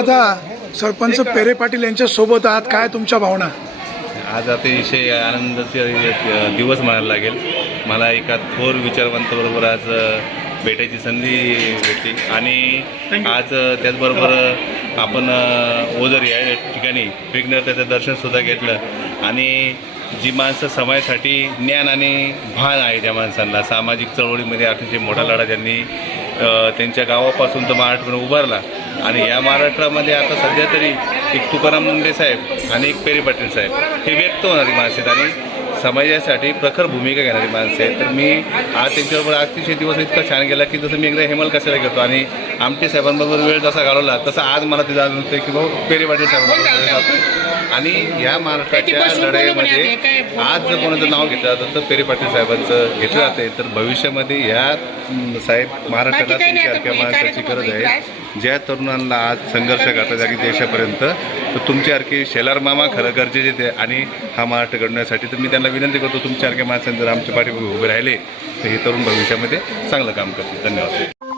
आता सरपंच पेरे पाटील यांच्या सोबत आहात, काय तुमच्या भावना? आज अतिशय आनंदाचे दिवस म्हणायला लागेल. मला एका थोर विचारवंताबरोबर आज भेटायची संधी भेटली आणि आज त्याचबरोबर आपण ओझर या ठिकाणी विघ्नहर्त्याचं त्याचं दर्शनसुद्धा घेतलं. आणि जी माणसं समाजासाठी ज्ञान आणि भान आहे, त्या माणसांना सामाजिक चळवळीमध्ये अतिशय मोठा लढा त्यांनी त्यांच्या गावापासून तर महाराष्ट्राकडे उभारला. आणि या महाराष्ट्रामध्ये आता सध्या तरी एक तुकाराम मुंडे साहेब आणि एक पेरे पाटील साहेब हे व्यक्त होणारी माणसं आहेत आणि समाजासाठी प्रखर भूमिका घेणारी माणसं आहेत. तर मी आज त्यांच्याबरोबर अतिशय दिवस इतका छान गेला की जसं मी एकदा हेमल कशाला घेतो आणि आमटे साहेबांबरोबर वेळ जसा घालवला तसा आज मला ते जाणून होतं की बाबा पेरे पाटील साहेबांबरोबर वेळ घालतो. आणि या महाराष्ट्राच्या लढाईमध्ये आज जर कोणाचं नाव घेतलं जातं तर पेरे पाटील साहेबांचं घेतलं जाते. तर भविष्यामध्ये ह्या साहेब महाराष्ट्राला तुमच्यासारख्या माणसाची गरज आहे, ज्या तरुणांना आज संघर्ष करतात आणि देशापर्यंत. तर तुमच्यासारखे शेलार मामा खरं गरजेचे ते आणि हा महाराष्ट्र घडण्यासाठी. तर मी त्यांना विनंती करतो, तुमच्यासारख्या माणसांनी जर आमच्या पाठीमागे उभे राहिले तर हे तरुण भविष्यामध्ये चांगलं काम करतील. धन्यवाद.